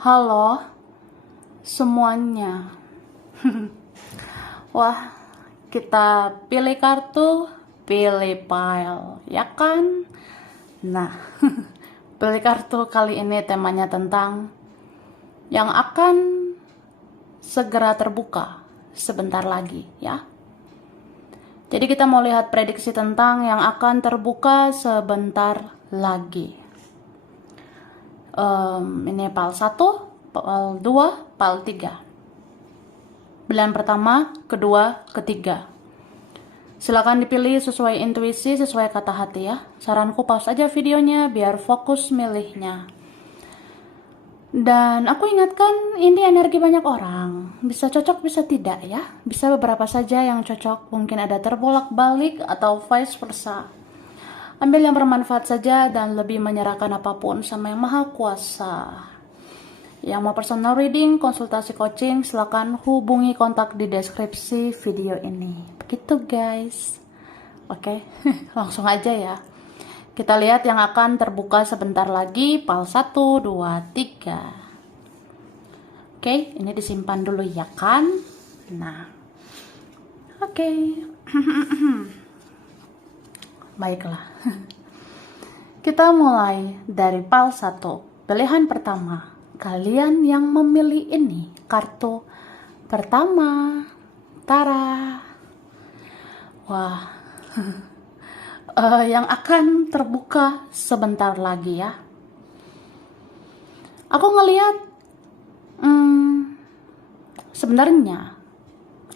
Halo semuanya. Wah, kita pilih kartu, pilih file, ya kan? Nah, pilih kartu kali ini temanya tentang yang akan segera terbuka sebentar lagi, ya. Jadi kita mau lihat prediksi tentang yang akan terbuka sebentar lagi. Ini PAL 1, PAL 2, PAL 3. Pilihan pertama, kedua, ketiga. Silakan dipilih sesuai intuisi, sesuai kata hati ya. Saranku pause aja videonya biar fokus milihnya. Dan aku ingatkan ini energi banyak orang. Bisa cocok, bisa tidak ya. Bisa beberapa saja yang cocok, mungkin ada terbolak-balik atau vice versa. Ambil yang bermanfaat saja dan lebih menyerahkan apapun sama yang maha kuasa. Yang mau personal reading, konsultasi coaching, silakan hubungi kontak di deskripsi video ini. Begitu guys. Oke, langsung aja ya. Kita lihat yang akan terbuka sebentar lagi, PAL 1, 2, 3. Oke, ini disimpan dulu ya kan. Nah, oke. Baiklah. Kita mulai dari PAL 1. Pilihan pertama. Kalian yang memilih ini, kartu pertama. Tara. Wah. Yang akan terbuka sebentar lagi ya. Aku ngelihat sebenarnya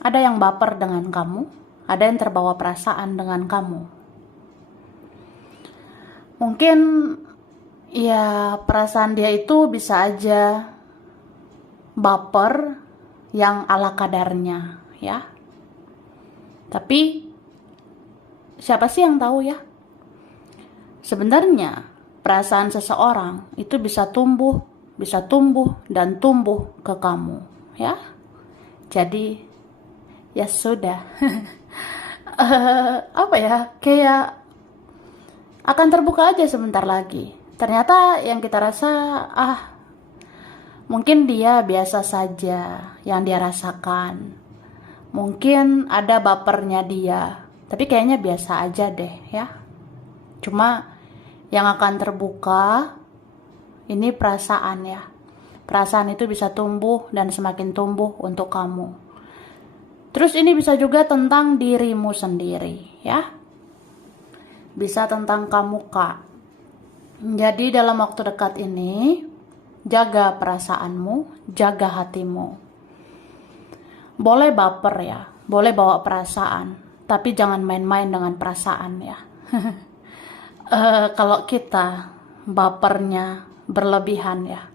ada yang baper dengan kamu, ada yang terbawa perasaan dengan kamu. Mungkin ya perasaan dia itu bisa aja baper yang ala kadarnya ya. Tapi siapa sih yang tahu ya? Sebenarnya perasaan seseorang itu bisa tumbuh dan tumbuh ke kamu ya. Jadi ya sudah. Apa ya? Kayak akan terbuka aja sebentar lagi. Ternyata yang kita rasa, mungkin dia biasa saja yang dia rasakan. Mungkin ada bapernya dia, tapi kayaknya biasa aja deh ya. Cuma yang akan terbuka, ini perasaan ya. Perasaan itu bisa tumbuh dan semakin tumbuh untuk kamu. Terus ini bisa juga tentang dirimu sendiri ya. Bisa tentang kamu kak. Jadi dalam waktu dekat ini, jaga perasaanmu, jaga hatimu. Boleh baper ya, boleh bawa perasaan, tapi jangan main-main dengan perasaan ya. Kalau kita bapernya berlebihan ya,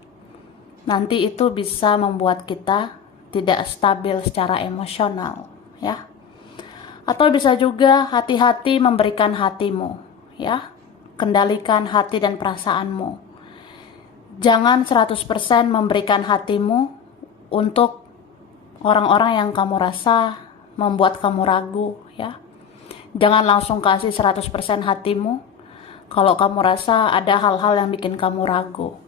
nanti itu bisa membuat kita tidak stabil secara emosional ya. Atau bisa juga hati-hati memberikan hatimu ya. Kendalikan hati dan perasaanmu. Jangan 100% memberikan hatimu untuk orang-orang yang kamu rasa membuat kamu ragu ya. Jangan langsung kasih 100% hatimu kalau kamu rasa ada hal-hal yang bikin kamu ragu.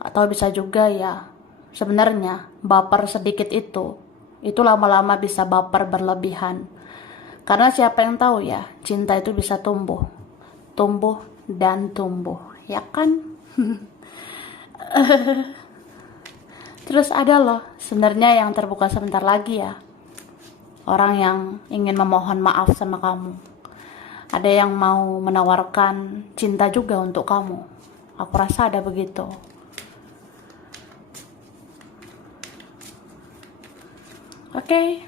Atau bisa juga ya, sebenarnya baper sedikit itu lama-lama bisa baper berlebihan. Karena siapa yang tahu ya, cinta itu bisa tumbuh dan tumbuh, ya kan? Terus ada loh sebenarnya yang terbuka sebentar lagi ya. Orang yang ingin memohon maaf sama kamu. Ada yang mau menawarkan cinta juga untuk kamu. Aku rasa ada begitu. Oke.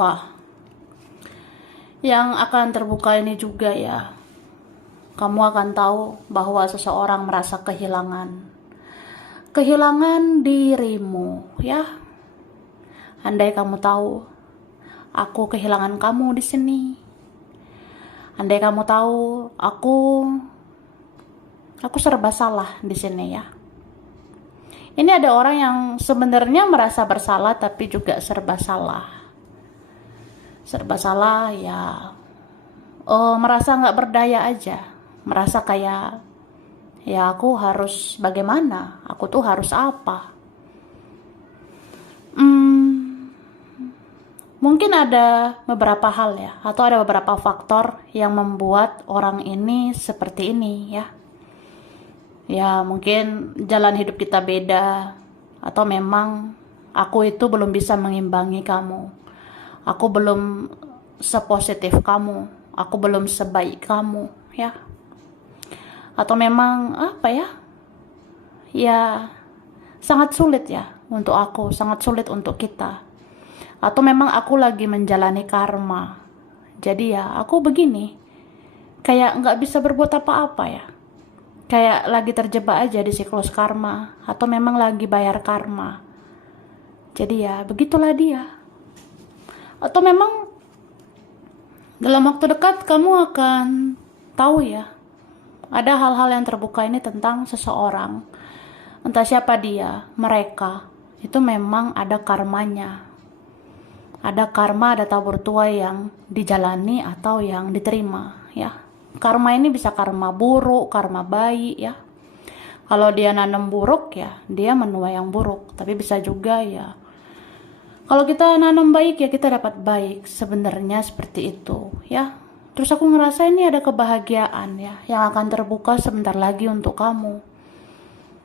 Wah. Yang akan terbuka ini juga ya. Kamu akan tahu bahwa seseorang merasa kehilangan dirimu ya. Andai kamu tahu, aku kehilangan kamu di sini. Andai kamu tahu, aku serba salah di sini ya. Ini ada orang yang sebenarnya merasa bersalah tapi juga serba salah. Serba salah ya. Merasa nggak berdaya aja. Merasa kayak ya aku harus bagaimana? Aku tuh harus apa? Mungkin ada beberapa hal ya, atau ada beberapa faktor yang membuat orang ini seperti ini ya. Ya mungkin jalan hidup kita beda, atau memang aku itu belum bisa mengimbangi kamu. Aku belum sepositif kamu, aku belum sebaik kamu ya. Atau memang apa ya? Ya sangat sulit ya untuk aku, sangat sulit untuk kita. Atau memang aku lagi menjalani karma. Jadi ya aku begini, kayak nggak bisa berbuat apa-apa ya. Kayak lagi terjebak aja di siklus karma. Atau memang lagi bayar karma. Jadi ya begitulah dia. Atau memang dalam waktu dekat kamu akan tahu ya, ada hal-hal yang terbuka ini tentang seseorang. Entah siapa dia, mereka. Itu memang ada karmanya. Ada karma, ada tabur tuai yang dijalani atau yang diterima ya. Karma ini bisa karma buruk, karma baik ya. Kalau dia nanam buruk ya, dia menuai yang buruk. Tapi bisa juga ya, kalau kita nanam baik ya kita dapat baik. Sebenarnya seperti itu ya. Terus aku ngerasa ini ada kebahagiaan ya, yang akan terbuka sebentar lagi untuk kamu.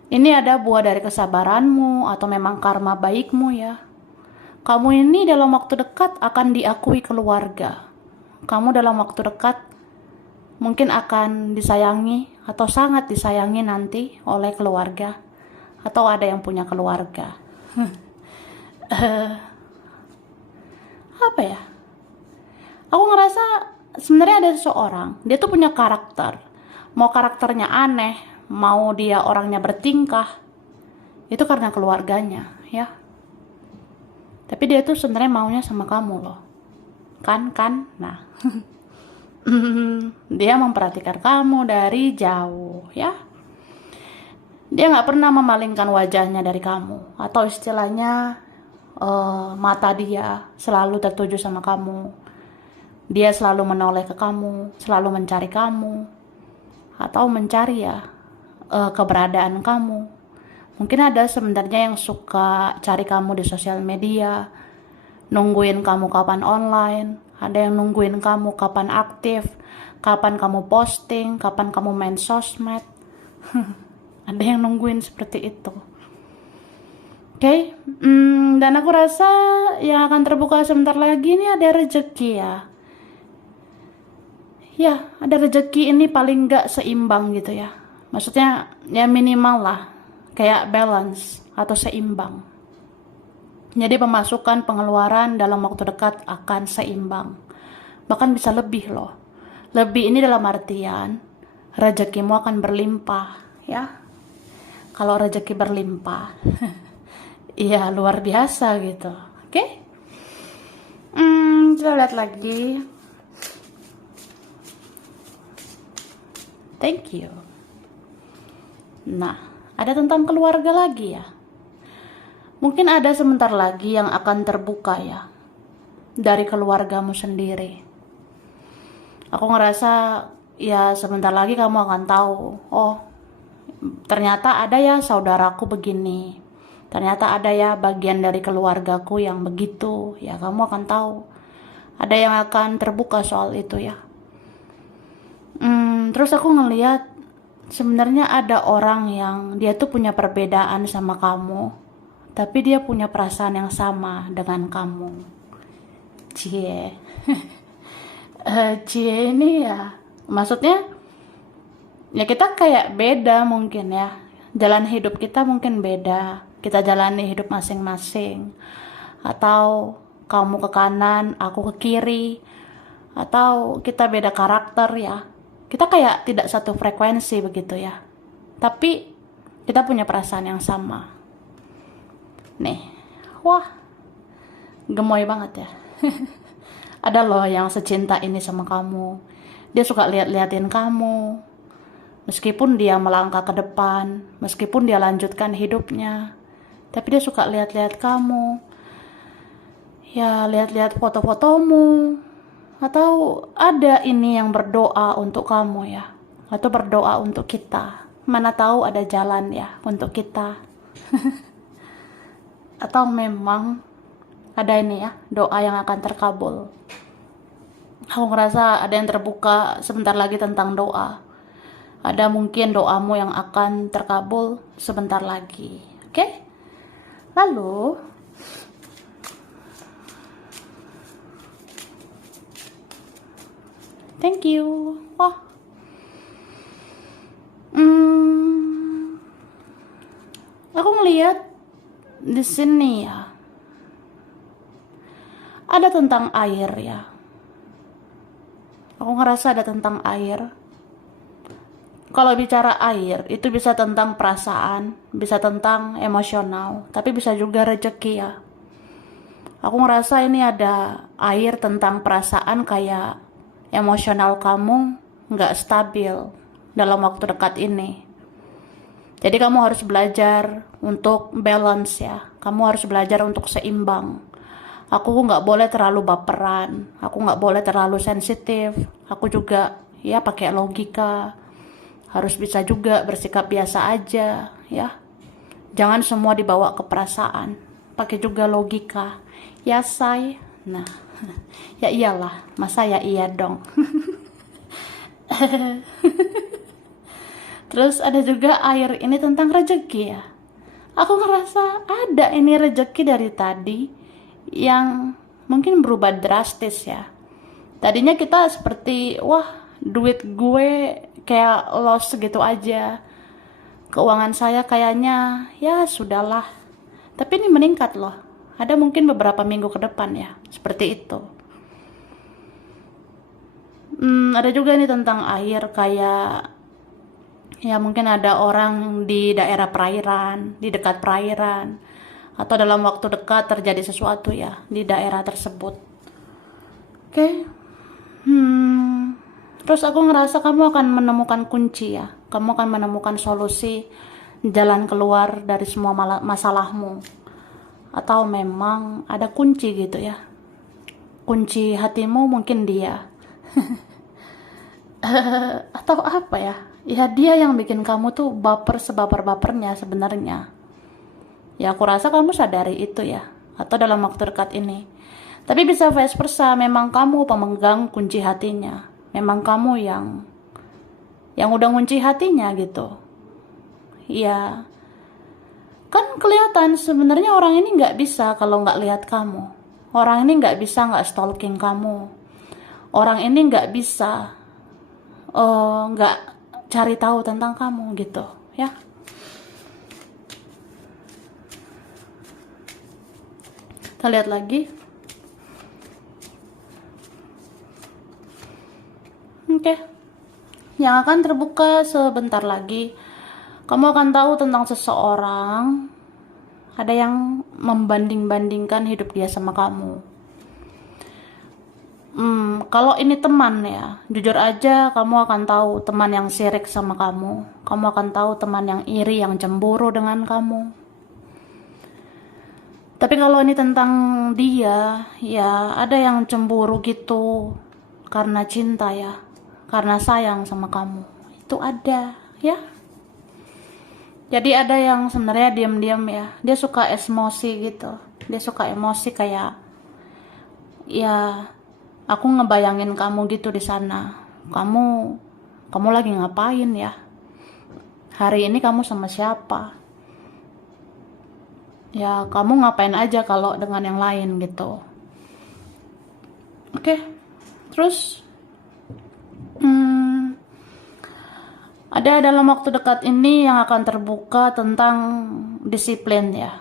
Ini ada buah dari kesabaranmu atau memang karma baikmu ya. Kamu ini dalam waktu dekat akan diakui keluarga. Kamu dalam waktu dekat mungkin akan disayangi atau sangat disayangi nanti oleh keluarga. Atau ada yang punya keluarga. Apa ya? Aku ngerasa sebenarnya ada seseorang, dia tuh punya karakter. Mau karakternya aneh, mau dia orangnya bertingkah, itu karena keluarganya ya. Tapi dia tuh sebenarnya maunya sama kamu loh. Kan? Nah. Dia memperhatikan kamu dari jauh ya. Dia gak pernah memalingkan wajahnya dari kamu. Atau istilahnya mata dia selalu tertuju sama kamu. Dia selalu menoleh ke kamu, selalu mencari kamu. Atau mencari ya keberadaan kamu. Mungkin ada sebenarnya yang suka cari kamu di sosial media, nungguin kamu kapan online, ada yang nungguin kamu kapan aktif, kapan kamu posting, kapan kamu main sosmed. Ada yang nungguin seperti itu. Oke, dan aku rasa yang akan terbuka sebentar lagi ini ada rezeki ya. Ya, ada rezeki ini paling gak seimbang gitu ya. Maksudnya ya minimal lah. Kayak balance atau seimbang. Jadi pemasukan pengeluaran dalam waktu dekat akan seimbang. Bahkan bisa lebih loh. Lebih ini dalam artian rezekimu akan berlimpah ya. Kalau rezeki berlimpah, iya luar biasa gitu. Oke? Kita lihat lagi. Thank you. Nah. Ada tentang keluarga lagi ya. Mungkin ada sebentar lagi yang akan terbuka ya. Dari keluargamu sendiri. Aku ngerasa ya sebentar lagi kamu akan tahu. Oh, ternyata ada ya saudaraku begini. Ternyata ada ya bagian dari keluargaku yang begitu. Ya kamu akan tahu. Ada yang akan terbuka soal itu ya. Terus aku ngeliat sebenarnya ada orang yang dia tuh punya perbedaan sama kamu, tapi dia punya perasaan yang sama dengan kamu. Cie. Cie ini ya, maksudnya ya kita kayak beda mungkin ya. Jalan hidup kita mungkin beda. Kita jalani hidup masing-masing. Atau kamu ke kanan, aku ke kiri. Atau kita beda karakter ya. Kita kayak tidak satu frekuensi begitu ya. Tapi kita punya perasaan yang sama. Nih. Wah. Gemoy banget ya. Ada loh yang secinta ini sama kamu. Dia suka lihat-liatin kamu. Meskipun dia melangkah ke depan, meskipun dia lanjutkan hidupnya. Tapi dia suka lihat-lihat kamu. Ya, lihat-lihat foto-fotomu. Atau ada ini yang berdoa untuk kamu ya. Atau berdoa untuk kita. Mana tahu ada jalan ya untuk kita. Atau memang ada ini ya, doa yang akan terkabul. Aku ngerasa ada yang terbuka sebentar lagi tentang doa. Ada mungkin doamu yang akan terkabul sebentar lagi. Oke? Lalu, thank you. Wah. Aku ngeliat di sini ya. Ada tentang air ya. Aku ngerasa ada tentang air. Kalau bicara air, itu bisa tentang perasaan, bisa tentang emosional, tapi bisa juga rezeki ya. Aku ngerasa ini ada air tentang perasaan, kayak emosional kamu nggak stabil dalam waktu dekat ini. Jadi kamu harus belajar untuk balance ya. Kamu harus belajar untuk seimbang. Aku nggak boleh terlalu baperan, aku nggak boleh terlalu sensitif. Aku juga ya pakai logika, harus bisa juga bersikap biasa aja ya. Jangan semua dibawa ke perasaan, pakai juga logika ya say. Nah ya iyalah, masa ya iya dong. Terus ada juga air ini tentang rezeki ya. Aku ngerasa ada ini rezeki dari tadi yang mungkin berubah drastis ya. Tadinya kita seperti, wah duit gue kayak loss gitu aja. Keuangan saya kayaknya ya sudahlah. Tapi ini meningkat loh. Ada mungkin beberapa minggu ke depan ya, seperti itu. Ada juga nih tentang air, kayak ya mungkin ada orang di daerah perairan, di dekat perairan, atau dalam waktu dekat terjadi sesuatu ya di daerah tersebut. Oke. Terus aku ngerasa kamu akan menemukan kunci ya. Kamu akan menemukan solusi, jalan keluar dari semua masalahmu. Atau memang ada kunci gitu ya. Kunci hatimu mungkin dia. Atau apa ya? Ya dia yang bikin kamu tuh baper sebaper-bapernya sebenarnya. Ya aku rasa kamu sadari itu ya. Atau dalam waktu dekat ini. Tapi bisa vice versa, memang kamu pemegang kunci hatinya. Memang kamu yang udah ngunci hatinya gitu. Ya kan kelihatan sebenarnya orang ini nggak bisa kalau nggak lihat kamu. Orang ini nggak bisa nggak stalking kamu. Orang ini nggak bisa nggak cari tahu tentang kamu gitu ya. Kita lihat lagi. Oke. Yang akan terbuka sebentar lagi. Kamu akan tahu tentang seseorang. Ada yang membanding-bandingkan hidup dia sama kamu. Kalau ini teman ya, jujur aja kamu akan tahu teman yang sirik sama kamu. Kamu akan tahu teman yang iri, yang cemburu dengan kamu. Tapi kalau ini tentang dia, ya ada yang cemburu gitu karena cinta ya, karena sayang sama kamu. Itu ada ya. Jadi ada yang sebenarnya diam-diam ya, dia suka emosi gitu. Dia suka emosi kayak, ya aku ngebayangin kamu gitu di sana. Kamu lagi ngapain ya? Hari ini kamu sama siapa? Ya kamu ngapain aja kalau dengan yang lain gitu. Oke. Terus ada dalam waktu dekat ini yang akan terbuka tentang disiplin ya.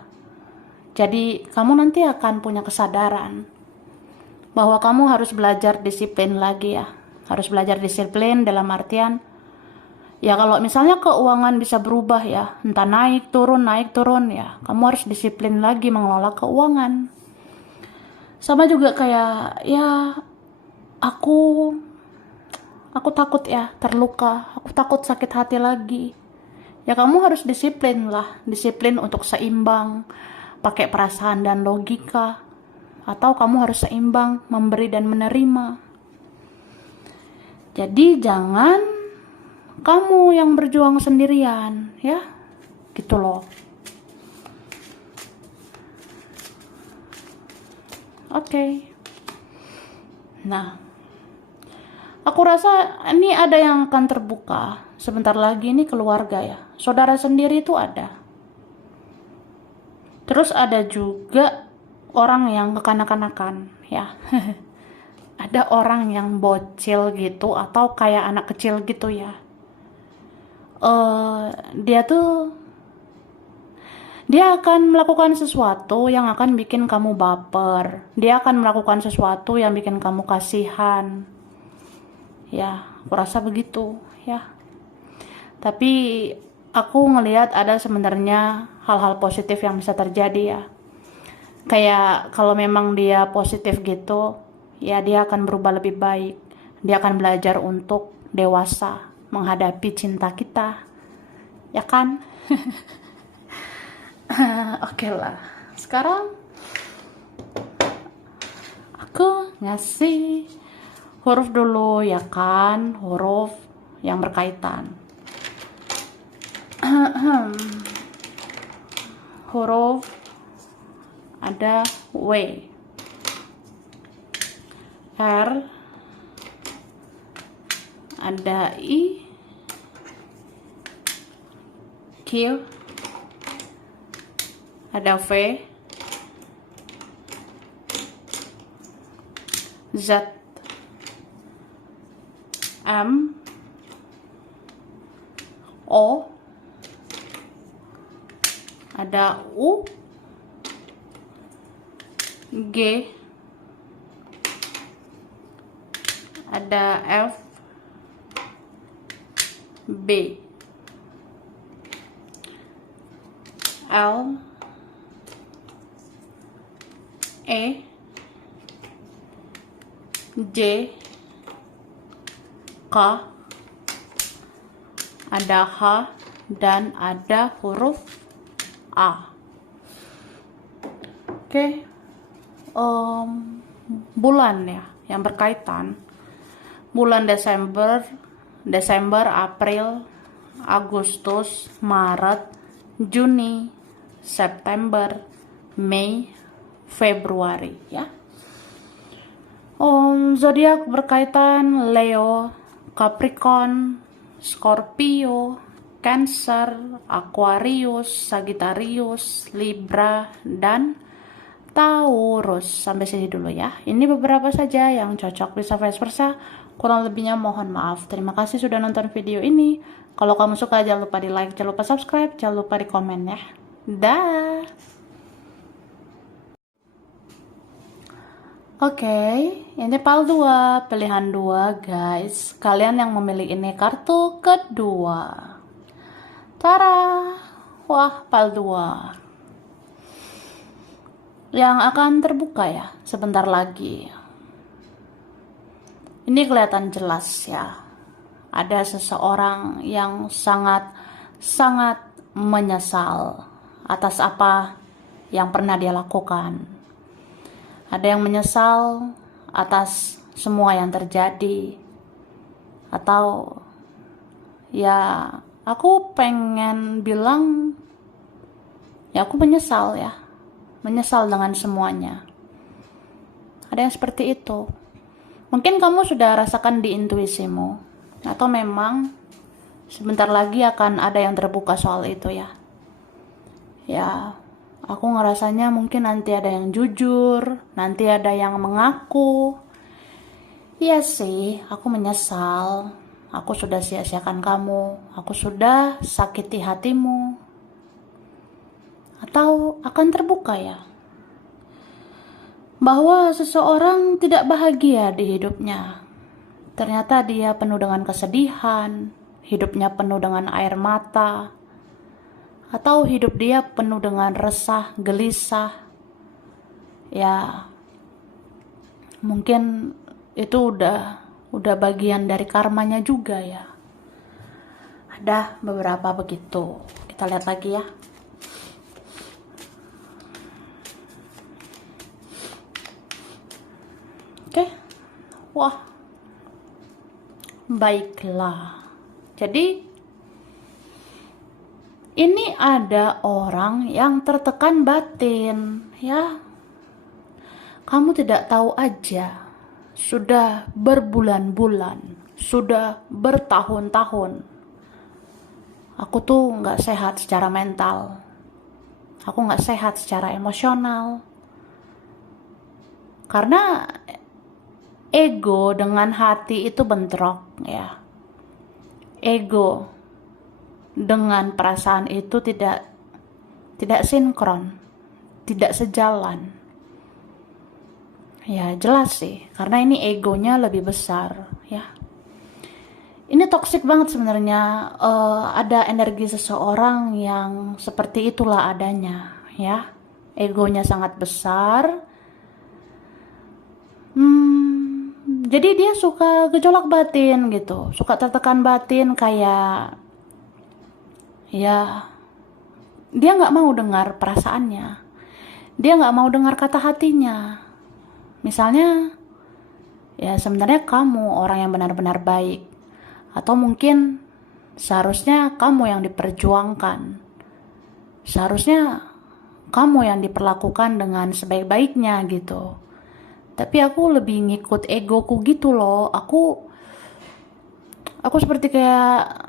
Jadi kamu nanti akan punya kesadaran bahwa kamu harus belajar disiplin lagi ya. Harus belajar disiplin dalam artian, ya kalau misalnya keuangan bisa berubah ya, entah naik turun ya, kamu harus disiplin lagi mengelola keuangan. Sama juga kayak, ya aku takut ya terluka, aku takut sakit hati lagi. Ya kamu harus disiplin lah, disiplin untuk seimbang, pakai perasaan dan logika. Atau kamu harus seimbang, memberi dan menerima. Jadi jangan kamu yang berjuang sendirian, ya. Gitu loh. Oke. Nah, aku rasa ini ada yang akan terbuka. Sebentar lagi ini keluarga ya. Saudara sendiri itu ada. Terus ada juga orang yang kekanak-kanakan, ya. Ada orang yang bocil gitu atau kayak anak kecil gitu ya. Dia akan melakukan sesuatu yang akan bikin kamu baper. Dia akan melakukan sesuatu yang bikin kamu kasihan. Ya, aku rasa begitu, ya. Tapi aku ngelihat ada sebenarnya hal-hal positif yang bisa terjadi ya. Kayak kalau memang dia positif gitu, ya dia akan berubah lebih baik. Dia akan belajar untuk dewasa menghadapi cinta kita. Ya kan? Oke lah. Sekarang aku ngasih huruf dulu ya kan, huruf yang berkaitan. Huruf ada W, R, ada I, Q, ada V, Z, M, O, ada U, G, ada F, B, L, E, J, K, ada H, dan ada huruf A. Oke. Bulan ya yang berkaitan. Bulan Desember, April, Agustus, Maret, Juni, September, Mei, Februari ya. Zodiak berkaitan Leo, Capricorn, Scorpio, Cancer, Aquarius, Sagittarius, Libra, dan Taurus. Sampai sini dulu ya. Ini beberapa saja yang cocok, bisa vice versa. Kurang lebihnya mohon maaf. Terima kasih sudah nonton video ini. Kalau kamu suka jangan lupa di like, jangan lupa subscribe, jangan lupa di komen ya. Dah. Oke, ini PAL 2, pilihan 2 guys. Kalian yang memilih ini kartu kedua. Tara. Wah, PAL 2. Yang akan terbuka ya sebentar lagi. Ini kelihatan jelas ya. Ada seseorang yang sangat menyesal atas apa yang pernah dia lakukan. Ada yang menyesal atas semua yang terjadi. Atau ya aku pengen bilang ya aku menyesal ya. Menyesal dengan semuanya. Ada yang seperti itu. Mungkin kamu sudah rasakan di intuisimu. Atau memang sebentar lagi akan ada yang terbuka soal itu ya. Ya, aku ngerasanya mungkin nanti ada yang jujur. Nanti ada yang mengaku. Iya sih, aku menyesal. Aku sudah sia-siakan kamu. Aku sudah sakiti hatimu. Atau akan terbuka ya. Bahwa seseorang tidak bahagia di hidupnya. Ternyata dia penuh dengan kesedihan, hidupnya penuh dengan air mata, atau hidup dia penuh dengan resah, gelisah. Ya, mungkin itu udah bagian dari karmanya juga ya. Ada beberapa begitu. Kita lihat lagi ya. Oke. Wah. Baiklah. Jadi ini ada orang yang tertekan batin, ya. Kamu tidak tahu aja, sudah berbulan-bulan, sudah bertahun-tahun, aku tuh nggak sehat secara mental, aku nggak sehat secara emosional, karena ego dengan hati itu bentrok, ya. Ego dengan perasaan itu tidak sinkron, tidak sejalan. Ya jelas sih, karena ini egonya lebih besar, ya. Ini toksik banget sebenarnya. Ada energi seseorang yang seperti itulah adanya, ya. Egonya sangat besar. Jadi dia suka gejolak batin gitu, suka tertekan batin, kayak ya dia nggak mau dengar perasaannya, dia nggak mau dengar kata hatinya. Misalnya, ya sebenarnya kamu orang yang benar-benar baik, atau mungkin seharusnya kamu yang diperjuangkan, seharusnya kamu yang diperlakukan dengan sebaik-baiknya gitu. Tapi aku lebih ngikut egoku gitu loh. Aku seperti kayak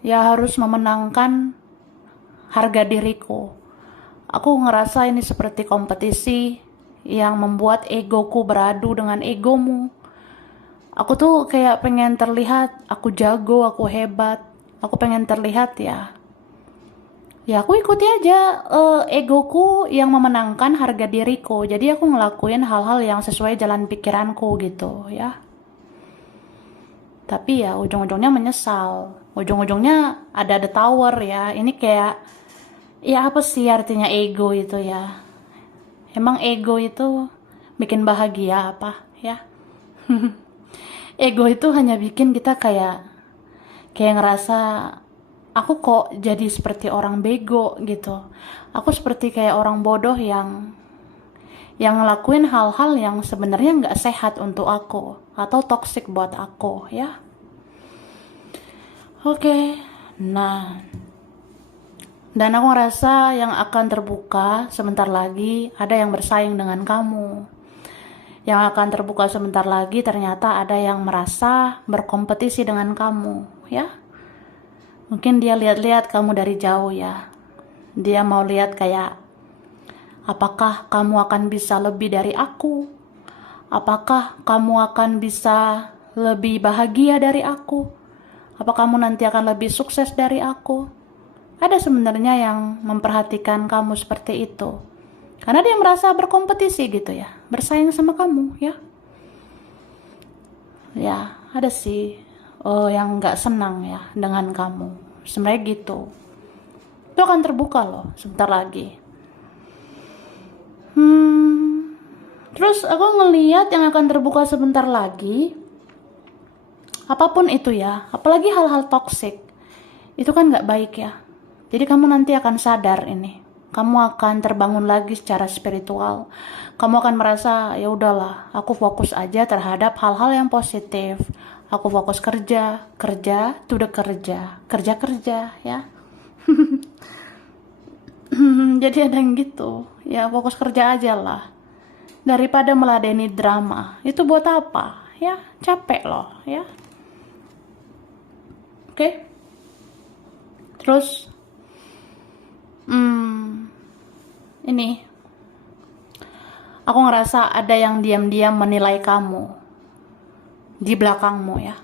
ya harus memenangkan harga diriku. Aku ngerasa ini seperti kompetisi yang membuat egoku beradu dengan egomu. Aku tuh kayak pengen terlihat aku jago, aku hebat. Aku pengen terlihat ya. Ya aku ikuti aja egoku yang memenangkan harga diriku. Jadi aku ngelakuin hal-hal yang sesuai jalan pikiranku gitu ya. Tapi ya ujung-ujungnya menyesal. Ujung-ujungnya ada the tower ya. Ini kayak ya apa sih artinya ego itu ya? Emang ego itu bikin bahagia apa ya? Ego itu hanya bikin kita kayak ngerasa aku kok jadi seperti orang bego gitu. Aku seperti kayak orang bodoh yang ngelakuin hal-hal yang sebenarnya nggak sehat untuk aku atau toksik buat aku ya. Oke. Nah, dan aku ngerasa yang akan terbuka sebentar lagi ada yang bersaing dengan kamu. Yang akan terbuka sebentar lagi ternyata ada yang merasa berkompetisi dengan kamu, ya. Mungkin dia lihat-lihat kamu dari jauh ya. Dia mau lihat kayak, apakah kamu akan bisa lebih dari aku? Apakah kamu akan bisa lebih bahagia dari aku? Apa kamu nanti akan lebih sukses dari aku? Ada sebenarnya yang memperhatikan kamu seperti itu. Karena dia merasa berkompetisi gitu ya, bersaing sama kamu ya. Ya, ada sih yang nggak senang ya dengan kamu. Sebenarnya gitu. Itu akan terbuka loh sebentar lagi. Terus aku ngeliat yang akan terbuka sebentar lagi, apapun itu ya, apalagi hal-hal toksik, itu kan nggak baik ya. Jadi kamu nanti akan sadar ini. Kamu akan terbangun lagi secara spiritual. Kamu akan merasa, ya udahlah, aku fokus aja terhadap hal-hal yang positif. Aku fokus kerja to the kerja ya. Jadi ada yang gitu, ya fokus kerja aja lah. Daripada meladeni drama, itu buat apa? Ya, capek loh, ya. Oke. Terus ini aku ngerasa ada yang diam-diam menilai kamu di belakangmu ya.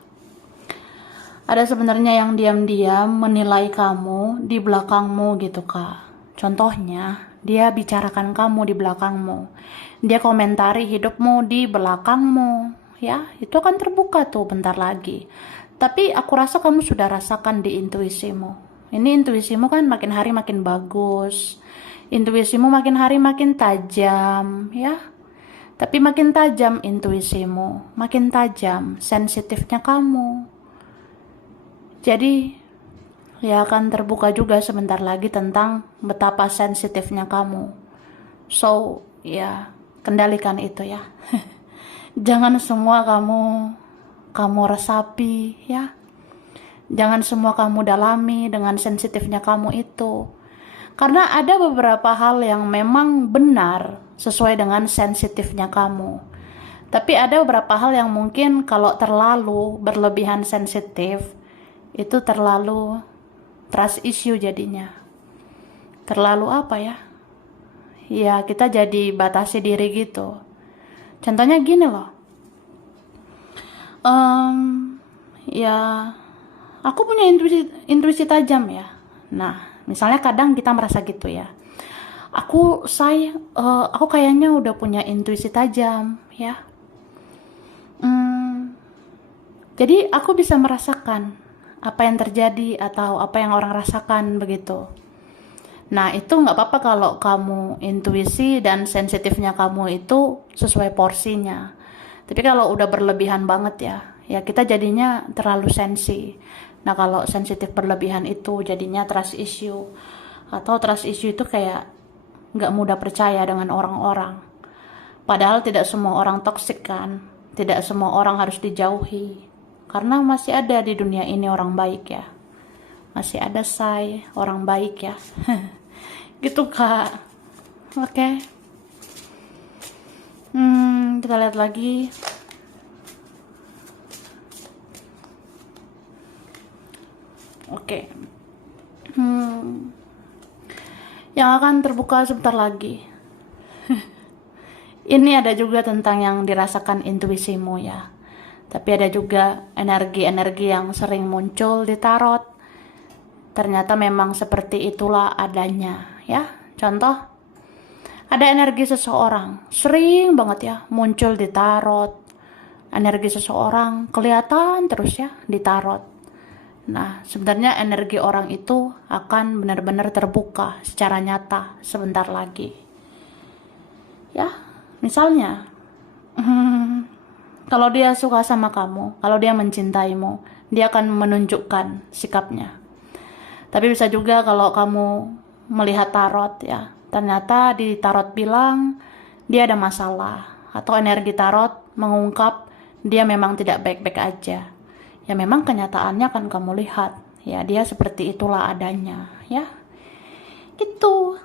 Ada sebenarnya yang diam-diam menilai kamu di belakangmu gitu kak. Contohnya dia bicarakan kamu di belakangmu, dia komentari hidupmu di belakangmu ya. Itu akan terbuka tuh bentar lagi. Tapi aku rasa kamu sudah rasakan di intuisimu. Ini intuisimu kan makin hari makin bagus. Intuisimu makin hari makin tajam, ya. Tapi makin tajam intuisimu, makin tajam sensitifnya kamu. Jadi, ya akan terbuka juga sebentar lagi tentang betapa sensitifnya kamu. So, ya, kendalikan itu ya. Jangan semua kamu resapi, ya. Jangan semua kamu dalami dengan sensitifnya kamu itu. Karena ada beberapa hal yang memang benar sesuai dengan sensitifnya kamu. Tapi ada beberapa hal yang mungkin kalau terlalu berlebihan sensitif, itu terlalu trust issue jadinya. Terlalu apa ya? Ya kita jadi batasi diri gitu. Contohnya gini loh. Ya aku punya intuisi tajam ya. Nah, misalnya kadang kita merasa gitu ya. Aku kayaknya udah punya intuisi tajam ya. Jadi aku bisa merasakan apa yang terjadi atau apa yang orang rasakan begitu. Nah, itu nggak apa-apa kalau kamu intuisi dan sensitifnya kamu itu sesuai porsinya. Tapi kalau udah berlebihan banget ya kita jadinya terlalu sensi. Nah, kalau sensitif berlebihan itu jadinya trust issue. Atau trust issue itu kayak nggak mudah percaya dengan orang-orang. Padahal tidak semua orang toksik kan. Tidak semua orang harus dijauhi. Karena masih ada di dunia ini orang baik ya. Masih ada orang baik ya. Gitu Kak. Oke. Kita lihat lagi. Oke. Yang akan terbuka sebentar lagi. Ini ada juga tentang yang dirasakan intuisimu ya. Tapi ada juga energi-energi yang sering muncul di tarot. Ternyata memang seperti itulah adanya ya. Contoh, ada energi seseorang sering banget ya muncul di tarot. Energi seseorang kelihatan terus ya di tarot. Nah, sebenarnya energi orang itu akan benar-benar terbuka secara nyata sebentar lagi. Ya, misalnya, kalau dia suka sama kamu, kalau dia mencintaimu, dia akan menunjukkan sikapnya. Tapi bisa juga kalau kamu melihat tarot ya, ternyata di tarot bilang dia ada masalah. Atau energi tarot mengungkap dia memang tidak baik-baik aja. Ya memang kenyataannya akan kamu lihat. Ya dia seperti itulah adanya ya. Gitu.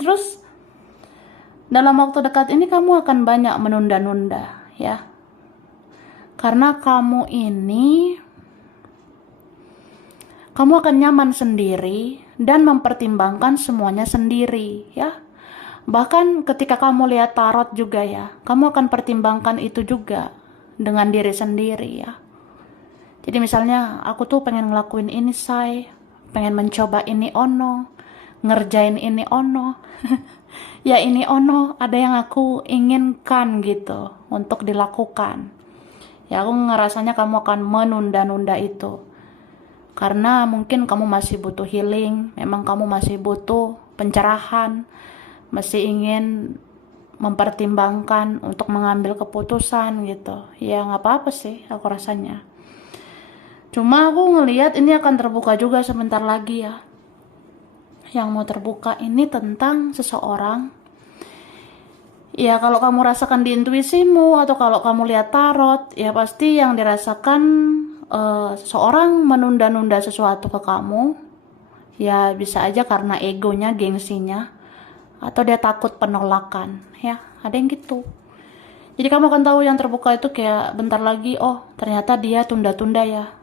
Terus dalam waktu dekat ini kamu akan banyak menunda-nunda ya. Karena kamu akan nyaman sendiri dan mempertimbangkan semuanya sendiri ya. Bahkan ketika kamu lihat tarot juga ya, kamu akan pertimbangkan itu juga dengan diri sendiri ya. Jadi misalnya aku tuh pengen ngelakuin ini pengen mencoba ini ngerjain ini ya ini ada yang aku inginkan gitu untuk dilakukan. Ya aku ngerasanya kamu akan menunda-nunda itu. Karena mungkin kamu masih butuh healing, memang kamu masih butuh pencerahan, masih ingin mempertimbangkan untuk mengambil keputusan gitu. Ya nggak apa-apa sih aku rasanya. Cuma aku ngelihat ini akan terbuka juga sebentar lagi ya. Yang mau terbuka ini tentang seseorang. Ya kalau kamu rasakan di intuisimu atau kalau kamu lihat tarot, ya pasti yang dirasakan seseorang menunda-nunda sesuatu ke kamu. Ya bisa aja karena egonya, gengsinya, atau dia takut penolakan ya, ada yang gitu. Jadi kamu akan tahu yang terbuka itu kayak bentar lagi, oh ternyata dia tunda-tunda ya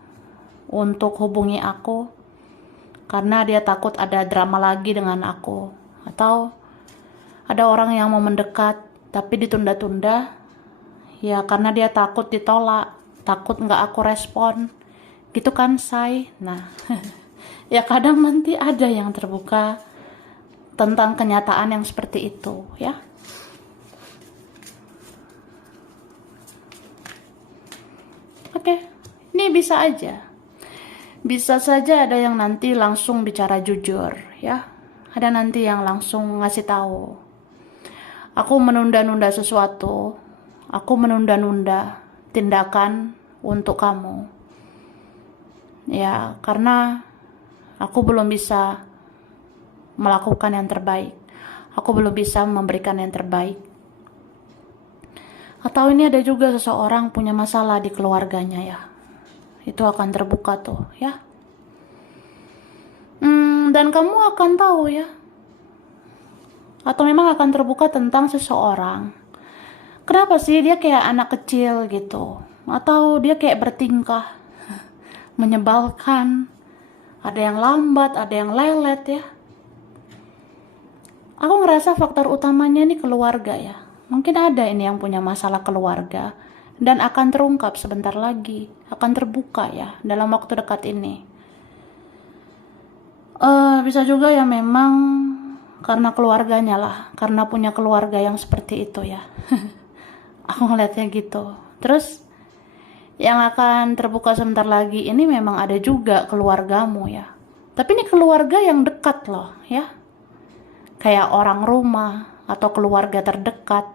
untuk hubungi aku karena dia takut ada drama lagi dengan aku. Atau ada orang yang mau mendekat tapi ditunda-tunda ya karena dia takut ditolak, takut nggak aku respon gitu kan Nah ya kadang nanti ada yang terbuka tentang kenyataan yang seperti itu ya. Oke, ini bisa saja ada yang nanti langsung bicara jujur ya. Ada nanti yang langsung ngasih tahu, aku menunda-nunda sesuatu, aku menunda-nunda tindakan untuk kamu ya karena aku belum bisa melakukan yang terbaik. Aku belum bisa memberikan yang terbaik. Atau ini ada juga seseorang punya masalah di keluarganya ya. itu akan terbuka tuh ya. Dan kamu akan tahu ya, atau memang akan terbuka tentang seseorang. Kenapa sih dia kayak anak kecil gitu, atau dia kayak bertingkah menyebalkan, ada yang lambat, ada yang lelet ya. Aku ngerasa faktor utamanya ini keluarga ya. Mungkin ada ini yang punya masalah keluarga dan akan terungkap sebentar lagi, akan terbuka ya dalam waktu dekat ini. Bisa juga ya memang karena keluarganya lah, karena punya keluarga yang seperti itu ya. Aku ngeliatnya gitu. Terus yang akan terbuka sebentar lagi ini memang ada juga keluargamu ya. Tapi ini keluarga yang dekat loh ya. Kayak orang rumah atau keluarga terdekat.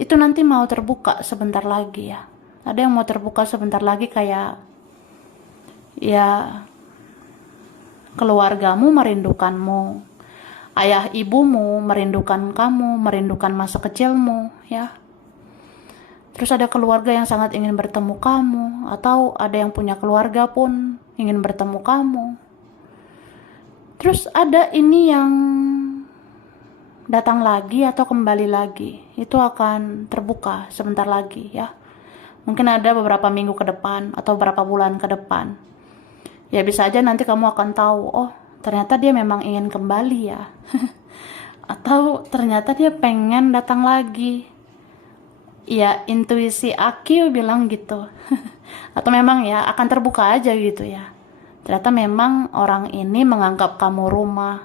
Itu nanti mau terbuka sebentar lagi ya. Ada yang mau terbuka sebentar lagi kayak ya keluargamu merindukanmu. Ayah ibumu merindukan kamu, merindukan masa kecilmu ya. Terus ada keluarga yang sangat ingin bertemu kamu, atau ada yang punya keluarga pun ingin bertemu kamu. Terus ada ini yang datang lagi atau kembali lagi, itu akan terbuka sebentar lagi ya. Mungkin ada beberapa minggu ke depan atau beberapa bulan ke depan. Ya bisa aja nanti kamu akan tahu, oh ternyata dia memang ingin kembali ya. Atau ternyata dia pengen datang lagi. Ya intuisi aku bilang gitu. Atau memang ya akan terbuka aja gitu ya. Ternyata memang orang ini menganggap kamu rumah.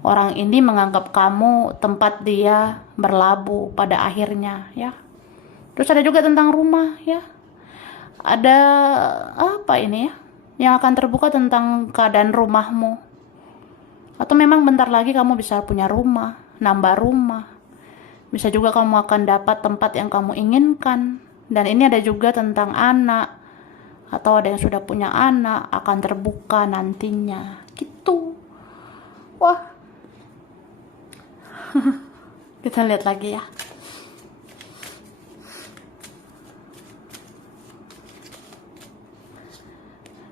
Orang ini menganggap kamu tempat dia berlabuh pada akhirnya ya. Terus ada juga tentang rumah ya. Ada apa ini ya? Yang akan terbuka tentang keadaan rumahmu. Atau memang bentar lagi kamu bisa punya rumah, nambah rumah. Bisa juga kamu akan dapat tempat yang kamu inginkan. Dan ini ada juga tentang anak. Atau ada yang sudah punya anak, akan terbuka nantinya. Gitu. Wah. Kita lihat lagi ya.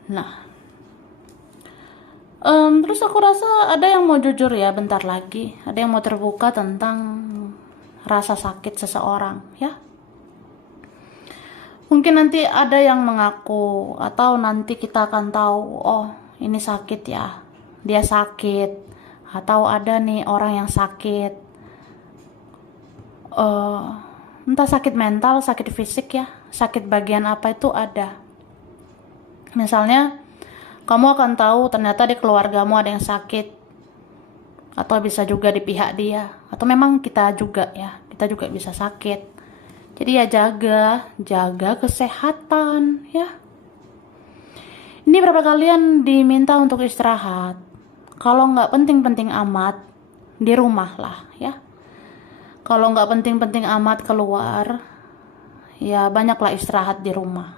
Nah. Terus aku rasa ada yang mau jujur ya bentar lagi. Ada yang mau terbuka tentang rasa sakit seseorang ya. Mungkin nanti ada yang mengaku, atau nanti kita akan tahu, oh ini sakit ya, dia sakit. Atau ada nih orang yang sakit, entah sakit mental, sakit fisik ya, sakit bagian apa itu ada. Misalnya kamu akan tahu ternyata di keluargamu ada yang sakit, atau bisa juga di pihak dia, atau memang kita juga ya, kita juga bisa sakit. Jadi ya jaga kesehatan ya. Ini berapa kalian diminta untuk istirahat? Kalau nggak penting-penting amat, di rumah lah ya. Kalau nggak penting-penting amat keluar, ya banyaklah istirahat di rumah.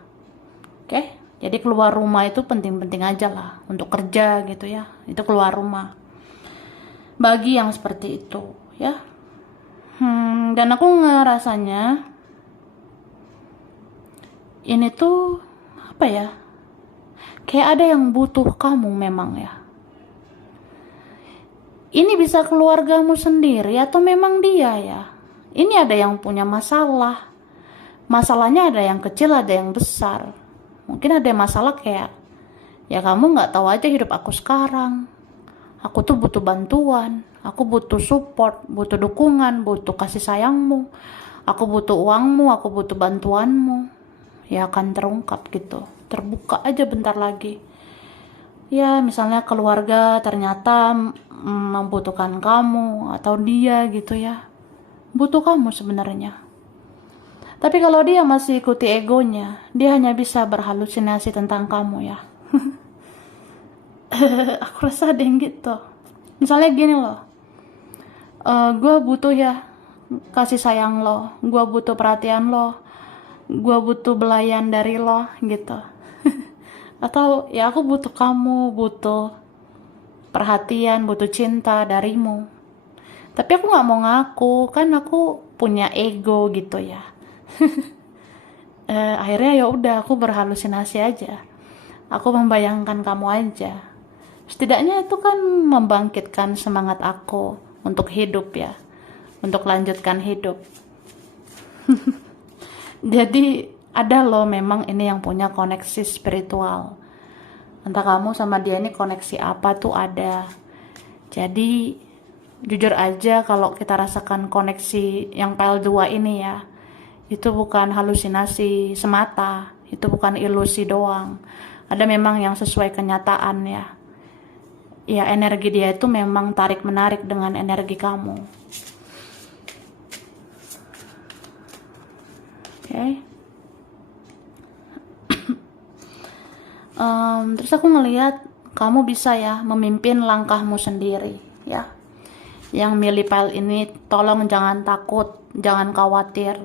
Oke? Jadi keluar rumah itu penting-penting aja lah. Untuk kerja gitu ya, itu keluar rumah. Bagi yang seperti itu ya. Dan aku ngerasanya ini tuh apa ya, kayak ada yang butuh kamu memang ya. Ini bisa keluargamu sendiri atau memang dia ya. Ini ada yang punya masalah. Masalahnya ada yang kecil, ada yang besar. Mungkin ada masalah kayak, ya kamu gak tahu aja hidup aku sekarang. Aku tuh butuh bantuan, aku butuh support, butuh dukungan, butuh kasih sayangmu. Aku butuh uangmu, aku butuh bantuanmu. Ya akan terungkap gitu, terbuka aja bentar lagi. Ya misalnya keluarga ternyata membutuhkan kamu, atau dia gitu ya, butuh kamu sebenarnya. Tapi kalau dia masih ikuti egonya, dia hanya bisa berhalusinasi tentang kamu ya. Aku rasa ada yang gitu. Misalnya gini loh, gue butuh ya kasih sayang lo, gue butuh perhatian lo, gue butuh belayan dari lo gitu. Atau ya aku butuh kamu, butuh perhatian, butuh cinta darimu. Tapi aku gak mau ngaku, kan aku punya ego gitu ya. Akhirnya ya udah, aku berhalusinasi aja, aku membayangkan kamu aja. Setidaknya itu kan membangkitkan semangat aku untuk hidup ya, untuk lanjutkan hidup. Jadi ada loh memang ini yang punya koneksi spiritual. Entah kamu sama dia ini koneksi apa tuh ada. Jadi jujur aja kalau kita rasakan koneksi yang PL2 ini ya, itu bukan halusinasi semata, itu bukan ilusi doang. Ada memang yang sesuai kenyataan ya. Ya energi dia itu memang tarik menarik dengan energi kamu. Oke. Terus aku ngelihat kamu bisa ya memimpin langkahmu sendiri ya. Yang milih PL ini tolong jangan takut, jangan khawatir.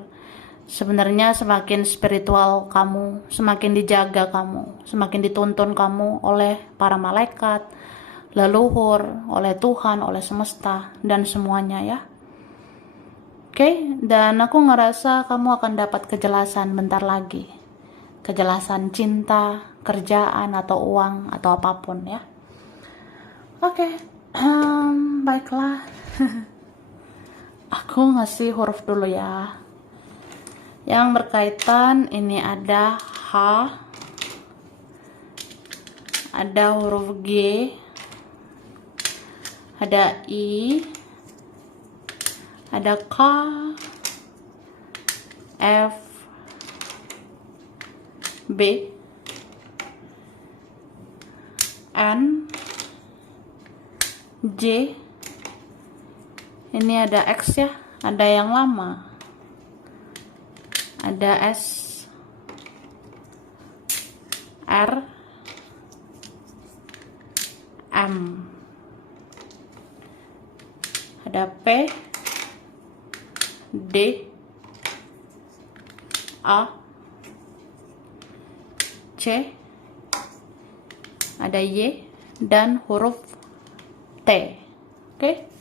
Sebenarnya semakin spiritual kamu, semakin dijaga kamu, semakin dituntun kamu oleh para malaikat, leluhur, oleh Tuhan, oleh semesta, dan semuanya ya. Oke, dan aku ngerasa kamu akan dapat kejelasan bentar lagi. Kejelasan cinta, kerjaan, atau uang, atau apapun ya. Oke, baiklah. Aku ngasih huruf dulu ya. Yang berkaitan ini ada H, ada huruf G, ada I, ada K, F, B, N, J. Ini ada X ya, ada yang lama, ada S, R, M, ada P, D, A, C, ada Y, dan huruf T. Oke.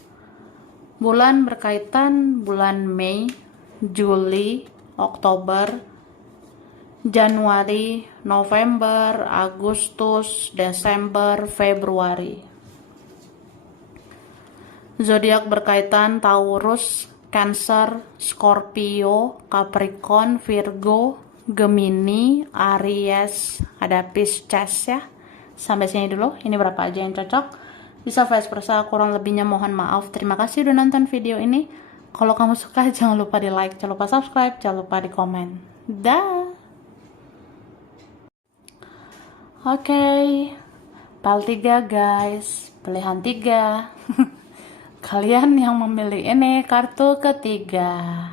Bulan berkaitan bulan Mei, Juli, Oktober, Januari, November, Agustus, Desember, Februari. Zodiak berkaitan Taurus, Cancer, Scorpio, Capricorn, Virgo, Gemini, Aries, ada Pisces ya. Sampai sini dulu, ini berapa aja yang cocok. Bisa vice versa, kurang lebihnya mohon maaf. Terima kasih udah nonton video ini. Kalau kamu suka jangan lupa di like, jangan lupa subscribe, jangan lupa di komen. Dah. Oke, PL 3 guys, pilihan 3. Kalian yang memilih ini kartu ketiga.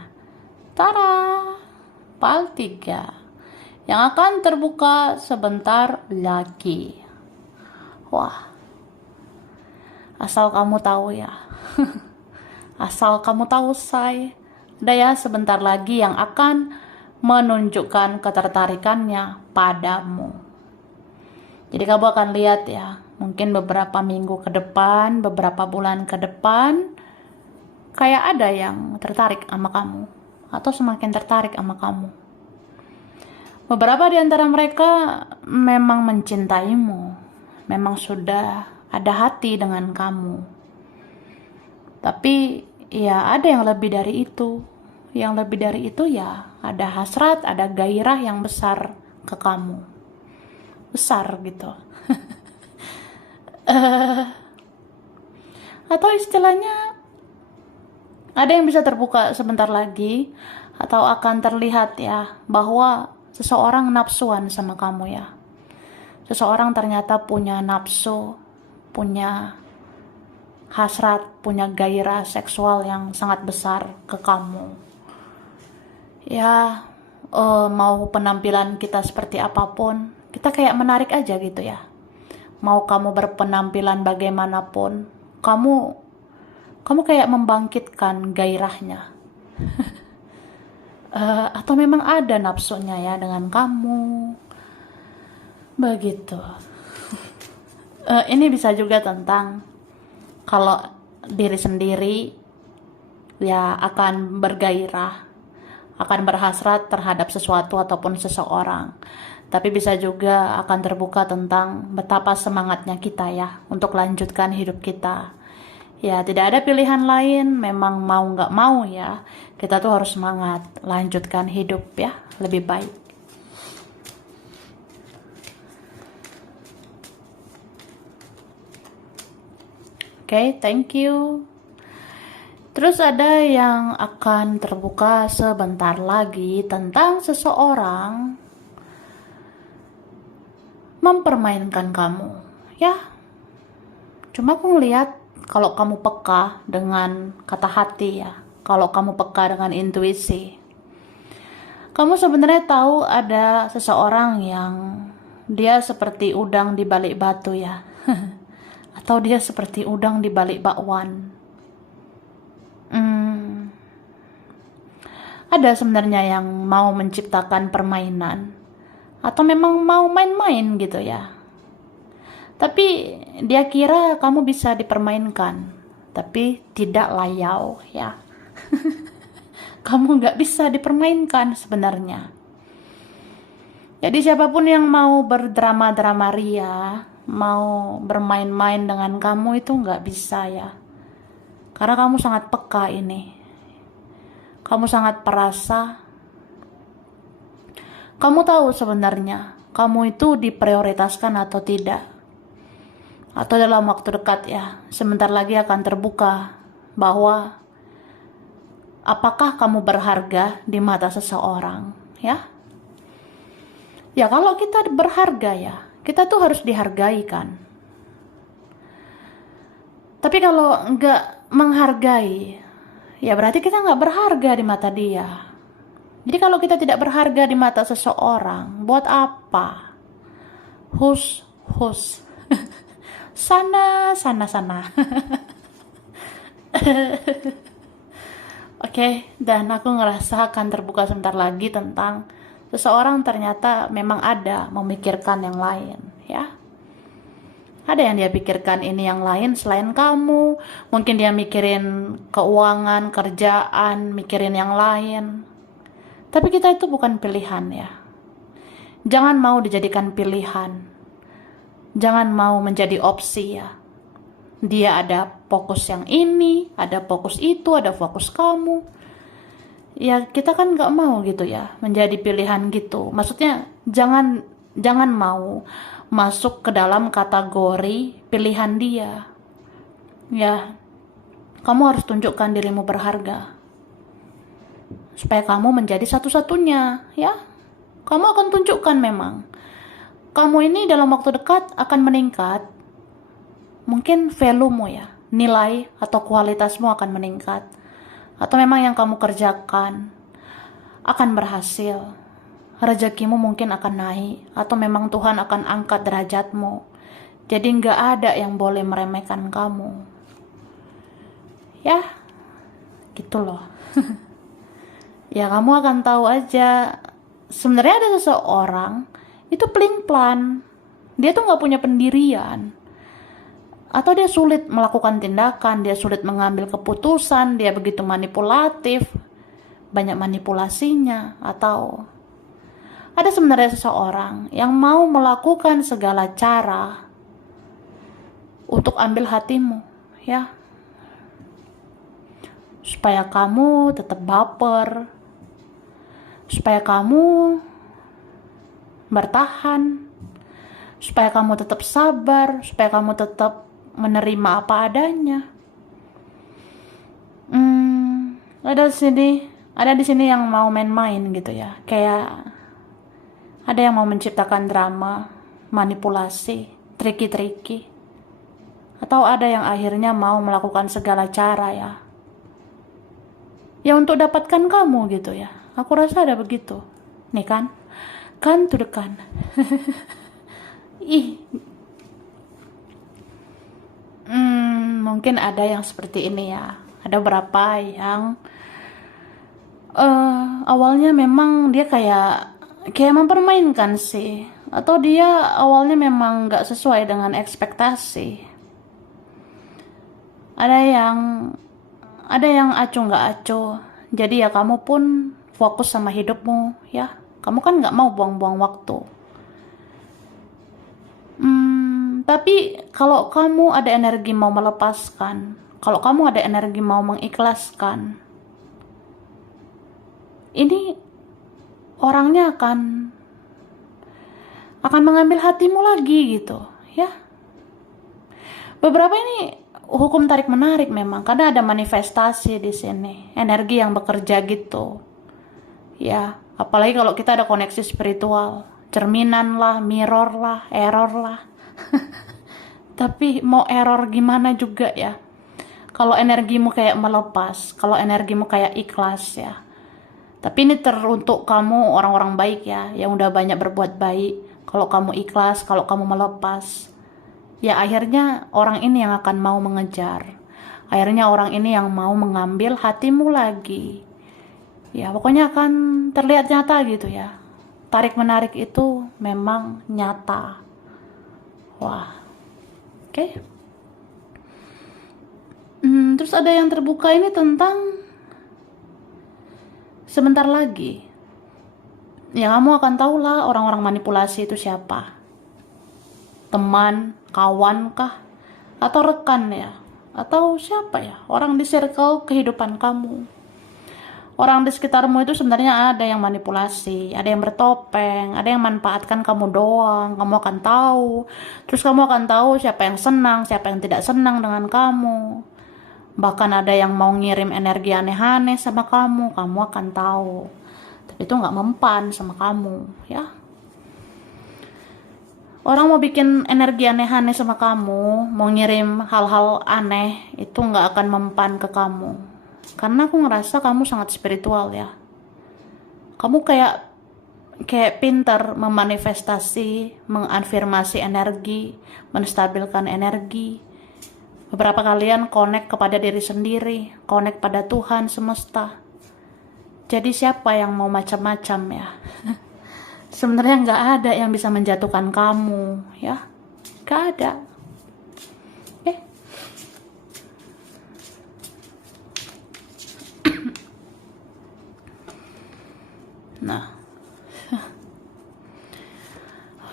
Tara, PL 3 yang akan terbuka sebentar lagi. Wah, asal kamu tahu ya. Asal kamu tahu say, ada ya sebentar lagi yang akan menunjukkan ketertarikannya padamu. Jadi kamu akan lihat ya, mungkin beberapa minggu ke depan, beberapa bulan ke depan, kayak ada yang tertarik sama kamu, atau semakin tertarik sama kamu. Beberapa di antara mereka memang mencintaimu, memang sudah ada hati dengan kamu. Tapi ya ada yang lebih dari itu. Yang lebih dari itu ya ada hasrat, ada gairah yang besar ke kamu. Besar gitu. Atau istilahnya ada yang bisa terbuka sebentar lagi, atau akan terlihat ya bahwa seseorang nafsuan sama kamu ya. Seseorang ternyata punya nafsu, punya hasrat, punya gairah seksual yang sangat besar ke kamu. Ya, mau penampilan kita seperti apapun, kita kayak menarik aja gitu ya. Mau kamu berpenampilan bagaimanapun, kamu kayak membangkitkan gairahnya. Atau memang ada nafsunya ya dengan kamu. Begitu. Ini bisa juga tentang kalau diri sendiri ya akan bergairah, akan berhasrat terhadap sesuatu ataupun seseorang. Tapi bisa juga akan terbuka tentang betapa semangatnya kita ya untuk lanjutkan hidup kita. Ya, tidak ada pilihan lain, memang mau nggak mau ya. Kita tuh harus semangat, lanjutkan hidup ya, lebih baik. Oke, thank you. Terus ada yang akan terbuka sebentar lagi tentang seseorang mempermainkan kamu. Ya, cuma aku ngeliat kalau kamu peka dengan kata hati ya, kalau kamu peka dengan intuisi, kamu sebenarnya tahu ada seseorang yang dia seperti udang di balik batu ya, atau dia seperti udang di balik bakwan. Ada sebenarnya yang mau menciptakan permainan, atau memang mau main-main gitu ya. Tapi dia kira kamu bisa dipermainkan, tapi tidak layau ya. Kamu nggak bisa dipermainkan sebenarnya. Jadi siapapun yang mau berdrama-drama ria, mau bermain-main dengan kamu itu nggak bisa ya. Karena kamu sangat peka ini. Kamu sangat perasa. Kamu tahu sebenarnya kamu itu diprioritaskan atau tidak. Atau dalam waktu dekat ya, sebentar lagi akan terbuka bahwa apakah kamu berharga di mata seseorang ya. Ya kalau kita berharga ya, kita tuh harus dihargai kan. Tapi kalau nggak menghargai, ya berarti kita nggak berharga di mata dia. Jadi kalau kita tidak berharga di mata seseorang, buat apa? Hus. sana. Oke, dan aku ngerasa akan terbuka sebentar lagi tentang seseorang ternyata memang ada memikirkan yang lain, ya. Ada yang dia pikirkan ini yang lain selain kamu. Mungkin dia mikirin keuangan, kerjaan, mikirin yang lain. Tapi kita itu bukan pilihan ya. Jangan mau dijadikan pilihan. Jangan mau menjadi opsi ya. Dia ada fokus yang ini, ada fokus itu, ada fokus kamu. Ya kita kan gak mau gitu ya, menjadi pilihan gitu. Maksudnya jangan mau masuk ke dalam kategori pilihan dia. Ya, kamu harus tunjukkan dirimu berharga. Supaya kamu menjadi satu-satunya, ya. Kamu akan tunjukkan memang. Kamu ini dalam waktu dekat akan meningkat. Mungkin value-mu ya, nilai atau kualitasmu akan meningkat. Atau memang yang kamu kerjakan akan berhasil. Rezekimu mungkin akan naik, atau memang Tuhan akan angkat derajatmu. Jadi nggak ada yang boleh meremehkan kamu. Ya, gitu loh. Ya kamu akan tahu aja. Sebenarnya ada seseorang itu pelin-pelan. Dia tuh nggak punya pendirian. Atau dia sulit melakukan tindakan, dia sulit mengambil keputusan, dia begitu manipulatif, banyak manipulasinya. Atau ada sebenarnya seseorang yang mau melakukan segala cara untuk ambil hatimu, ya. Supaya kamu tetap baper, supaya kamu bertahan, supaya kamu tetap sabar, supaya kamu tetap menerima apa adanya. Ada di sini yang mau main-main gitu ya, kayak ada yang mau menciptakan drama, manipulasi, triki-triki, atau ada yang akhirnya mau melakukan segala cara ya untuk dapatkan kamu gitu ya. Aku rasa ada begitu, nih kan to the kan. Mungkin ada yang seperti ini ya. Ada beberapa yang awalnya memang dia kayak mempermainkan sih, atau dia awalnya memang gak sesuai dengan ekspektasi. Ada yang acuh gak acuh. Jadi ya kamu pun fokus sama hidupmu ya. Kamu kan nggak mau buang-buang waktu. Tapi kalau kamu ada energi mau melepaskan, kalau kamu ada energi mau mengikhlaskan, ini orangnya akan mengambil hatimu lagi gitu ya. Beberapa ini hukum tarik menarik memang, karena ada manifestasi di sini, energi yang bekerja gitu ya. Apalagi kalau kita ada koneksi spiritual, cerminan lah, mirror lah, error lah. Tapi mau error gimana juga ya, kalau energimu kayak melepas, kalau energimu kayak ikhlas ya. Tapi ini teruntuk kamu orang-orang baik ya, yang udah banyak berbuat baik. Kalau kamu ikhlas, kalau kamu melepas, ya akhirnya orang ini yang akan mau mengejar. Akhirnya orang ini yang mau mengambil hatimu lagi. Ya pokoknya akan terlihat nyata gitu ya. Tarik menarik itu memang nyata. Wah. Oke. Terus ada yang terbuka ini tentang sebentar lagi. Ya kamu akan tahulah orang-orang manipulasi itu siapa. Teman, kawan kah? Atau rekan ya? Atau siapa ya? Orang di circle kehidupan kamu. Orang di sekitarmu itu sebenarnya ada yang manipulasi, ada yang bertopeng, ada yang manfaatkan kamu doang. Kamu akan tahu. Terus kamu akan tahu siapa yang senang, siapa yang tidak senang dengan kamu. Bahkan ada yang mau ngirim energi aneh-aneh sama kamu akan tahu. Tapi itu nggak mempan sama kamu, ya. Orang mau bikin energi aneh-aneh sama kamu, mau ngirim hal-hal aneh, itu nggak akan mempan ke kamu. Karena aku ngerasa kamu sangat spiritual ya. Kamu kayak pintar memanifestasi, mengafirmasi energi, menstabilkan energi. Beberapa kalian connect kepada diri sendiri, connect pada Tuhan semesta. Jadi siapa yang mau macam-macam ya? Sebenarnya nggak ada yang bisa menjatuhkan kamu ya. Nggak ada. Nah,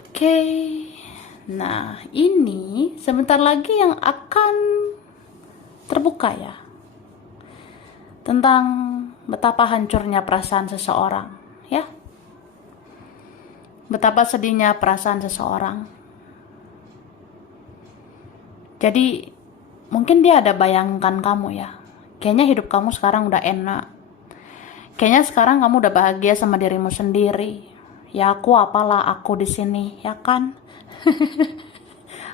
oke. Nah, ini sebentar lagi yang akan terbuka ya, tentang betapa hancurnya perasaan seseorang ya, betapa sedihnya perasaan seseorang. Jadi mungkin dia ada bayangkan kamu ya, kayaknya hidup kamu sekarang udah enak, kayaknya sekarang kamu udah bahagia sama dirimu sendiri. Ya aku apalah aku di sini, ya kan?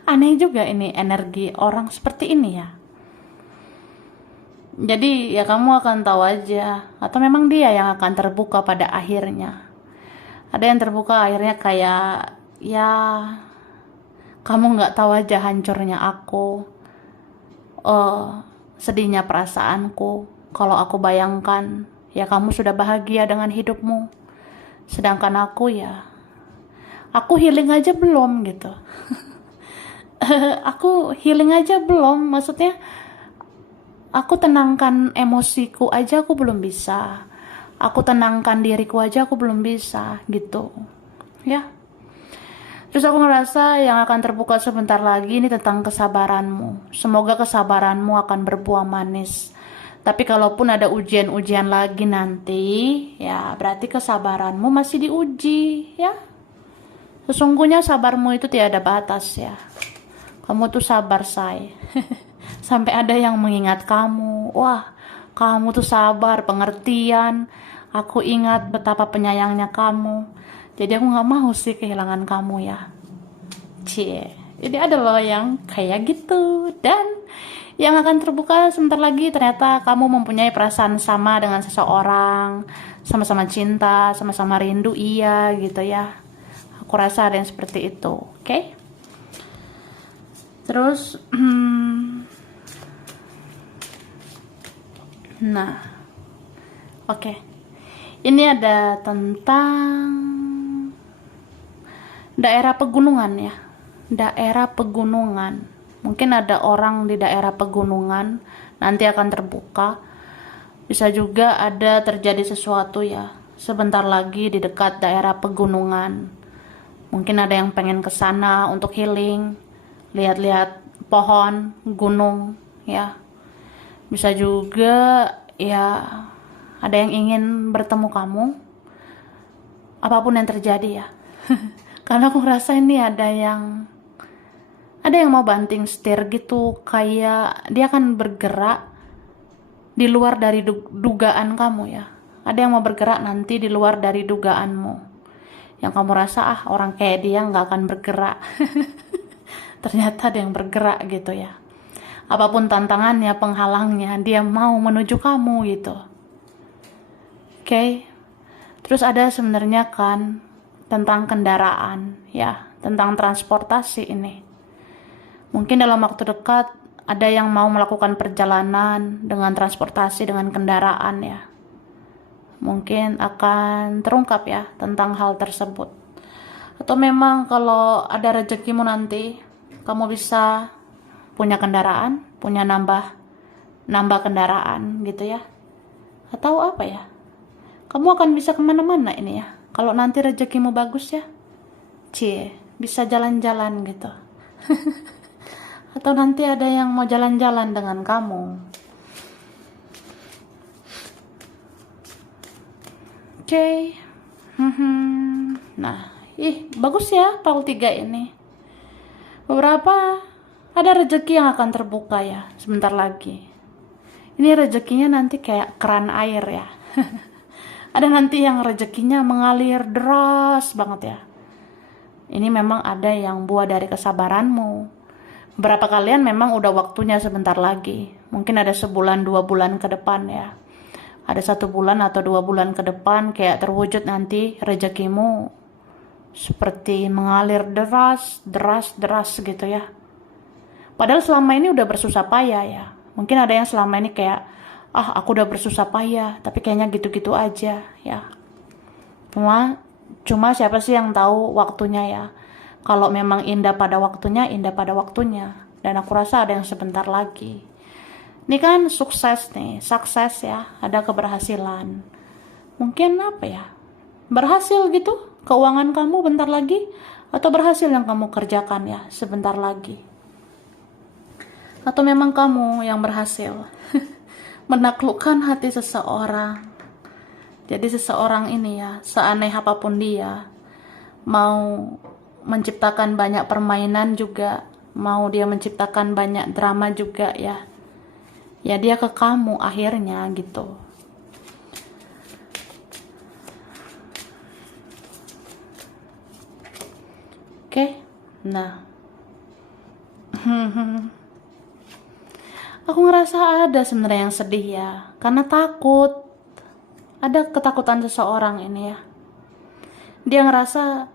Aneh juga ini energi orang seperti ini ya. Jadi ya kamu akan tahu aja, atau memang dia yang akan terbuka pada akhirnya. Ada yang terbuka akhirnya kayak ya kamu nggak tahu aja hancurnya aku, sedihnya perasaanku. Kalau aku bayangkan ya kamu sudah bahagia dengan hidupmu, sedangkan aku ya, aku healing aja belum gitu. Aku healing aja belum, maksudnya aku tenangkan emosiku aja aku belum bisa, aku tenangkan diriku aja aku belum bisa gitu ya. Terus aku ngerasa yang akan terbuka sebentar lagi ini tentang kesabaranmu. Semoga kesabaranmu akan berbuah manis. Tapi kalaupun ada ujian-ujian lagi nanti, ya berarti kesabaranmu masih diuji ya. Sesungguhnya sabarmu itu tiada batas ya. Kamu tuh sabar, say. Sampai ada yang mengingat kamu. Wah, kamu tuh sabar, pengertian. Aku ingat betapa penyayangnya kamu. Jadi aku gak mau sih kehilangan kamu ya. Cie. Jadi ada loh yang kayak gitu. Dan yang akan terbuka sebentar lagi, ternyata kamu mempunyai perasaan sama dengan seseorang. Sama-sama cinta, sama-sama rindu, iya gitu ya. Aku rasa ada yang seperti itu, oke? Terus, nah, oke. Ini ada tentang daerah pegunungan ya. Daerah pegunungan. Mungkin ada orang di daerah pegunungan, nanti akan terbuka. Bisa juga ada terjadi sesuatu ya. sebentar lagi di dekat daerah pegunungan. Mungkin ada yang pengen ke sana untuk healing, lihat-lihat pohon, gunung, ya. Bisa juga ya ada yang ingin bertemu kamu, apapun yang terjadi ya. Karena aku ngerasa ini ada yang mau banting setir gitu, kayak dia akan bergerak di luar dari dugaan kamu ya. Ada yang mau bergerak nanti di luar dari dugaanmu. Yang kamu rasa orang kayak dia nggak akan bergerak. Ternyata ada yang bergerak gitu ya. Apapun tantangannya, penghalangnya, dia mau menuju kamu gitu. Oke. Terus ada sebenarnya kan tentang kendaraan ya, tentang transportasi ini. Mungkin dalam waktu dekat ada yang mau melakukan perjalanan dengan transportasi, dengan kendaraan ya. Mungkin akan terungkap ya tentang hal tersebut. Atau memang kalau ada rezekimu nanti, kamu bisa punya kendaraan, punya nambah kendaraan gitu ya. Atau apa ya? Kamu akan bisa kemana-mana ini ya. Kalau nanti rezekimu bagus ya, bisa jalan-jalan gitu. Atau nanti ada yang mau jalan-jalan dengan kamu. Oke. Nah, bagus ya Paul 3 ini. Beberapa ada rezeki yang akan terbuka ya sebentar lagi. Ini rezekinya nanti kayak keran air ya. Ada nanti yang rezekinya mengalir deras banget ya. Ini memang ada yang buah dari kesabaranmu. Berapa kalian memang udah waktunya sebentar lagi. Mungkin ada sebulan 2 bulan ke depan ya. Ada 1 bulan atau 2 bulan ke depan kayak terwujud nanti rezekimu seperti mengalir deras gitu ya. Padahal selama ini udah bersusah payah ya. Mungkin ada yang selama ini kayak aku udah bersusah payah tapi kayaknya gitu-gitu aja ya. Cuma siapa sih yang tahu waktunya ya. Kalau memang indah pada waktunya. Dan aku rasa ada yang sebentar lagi. Ini kan sukses ya. Ada keberhasilan. Mungkin apa ya? Berhasil gitu keuangan kamu bentar lagi. Atau berhasil yang kamu kerjakan ya sebentar lagi. Atau memang kamu yang berhasil menaklukkan hati seseorang. Jadi seseorang ini ya, seaneh apapun dia, mau menciptakan banyak permainan juga, mau dia menciptakan banyak drama juga ya. Ya dia ke kamu akhirnya gitu. Oke. Nah. Aku ngerasa ada sebenarnya yang sedih ya, karena takut. Ada ketakutan seseorang ini ya. Dia ngerasa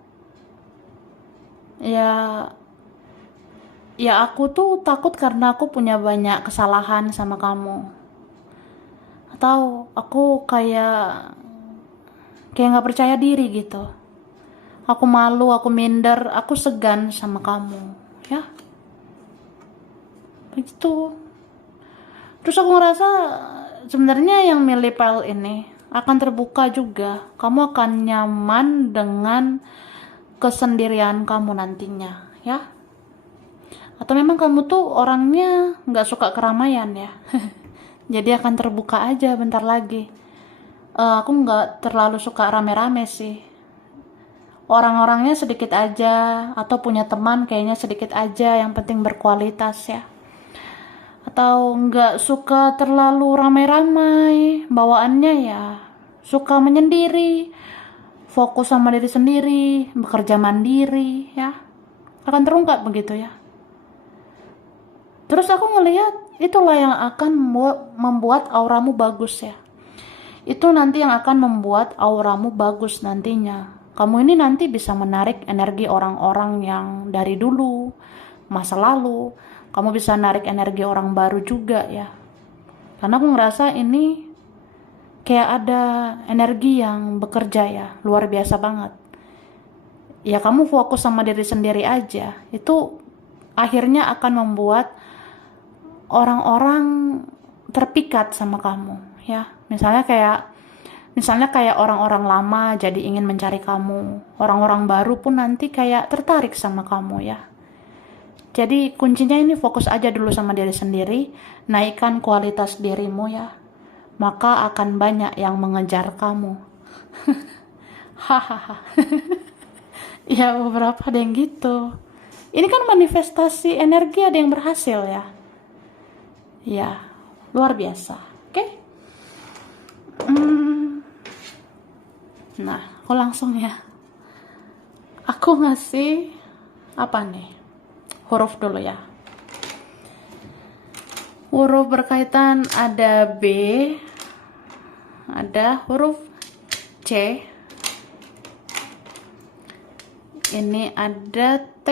ya aku tuh takut karena aku punya banyak kesalahan sama kamu. Atau aku kayak nggak percaya diri gitu. Aku malu, aku minder, aku segan sama kamu, ya. Begitu. Terus aku ngerasa sebenarnya yang milih Pel ini akan terbuka juga. Kamu akan nyaman dengan kesendirian kamu nantinya, ya. Atau memang kamu tuh orangnya nggak suka keramaian ya. Jadi akan terbuka aja bentar lagi. Aku nggak terlalu suka rame-rame sih. Orang-orangnya sedikit aja, atau punya teman kayaknya sedikit aja, yang penting berkualitas ya. Atau nggak suka terlalu ramai-ramai, bawaannya ya suka menyendiri, fokus sama diri sendiri, bekerja mandiri ya. Akan terungkap begitu ya. Terus aku ngelihat itulah yang akan membuat auramu bagus ya. Itu nanti yang akan membuat auramu bagus nantinya. Kamu ini nanti bisa menarik energi orang-orang yang dari dulu, masa lalu. Kamu bisa narik energi orang baru juga ya. Karena aku ngerasa ini kayak ada energi yang bekerja ya, luar biasa banget. Ya kamu fokus sama diri sendiri aja. Itu akhirnya akan membuat orang-orang terpikat sama kamu ya. Misalnya kayak Misalnya kayak orang-orang lama jadi ingin mencari kamu, orang-orang baru pun nanti kayak tertarik sama kamu ya. Jadi kuncinya ini fokus aja dulu sama diri sendiri, naikkan kualitas dirimu ya. Maka akan banyak yang mengejar kamu. Hahaha. Ya beberapa ada yang gitu. Ini kan manifestasi energi ada yang berhasil ya. Ya, luar biasa. Oke? Nah, aku langsung ya. Aku ngasih apa nih? Huruf dulu ya. Huruf berkaitan ada B, ada huruf C, ini ada T,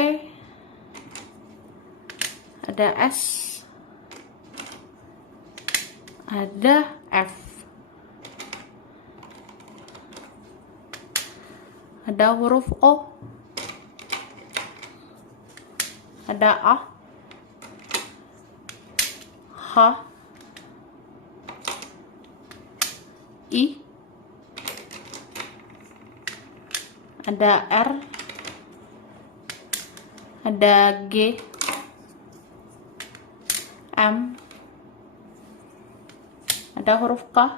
ada S, ada F, ada huruf O, ada A, H, I, ada R, ada G, M, ada huruf K,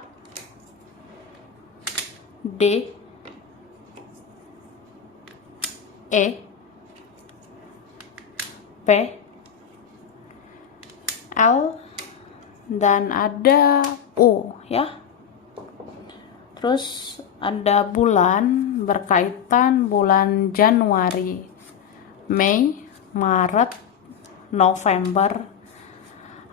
D, E, P, L, dan ada O ya. Terus ada bulan berkaitan bulan Januari, Mei, Maret, November,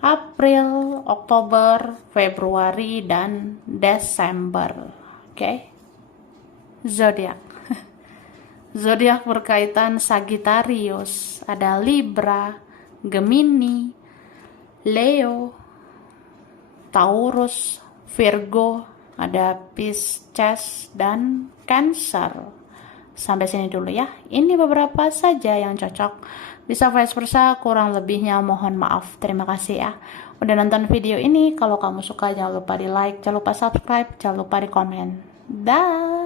April, Oktober, Februari, dan Desember. Oke. Zodiak. Zodiak berkaitan Sagittarius, ada Libra, Gemini, Leo, Taurus, Virgo, ada Pisces, dan Cancer. Sampai sini dulu ya. Ini beberapa saja yang cocok. Bisa vice versa, kurang lebihnya mohon maaf. Terima kasih ya udah nonton video ini. Kalau kamu suka jangan lupa di like, jangan lupa subscribe, jangan lupa di komen. Dah.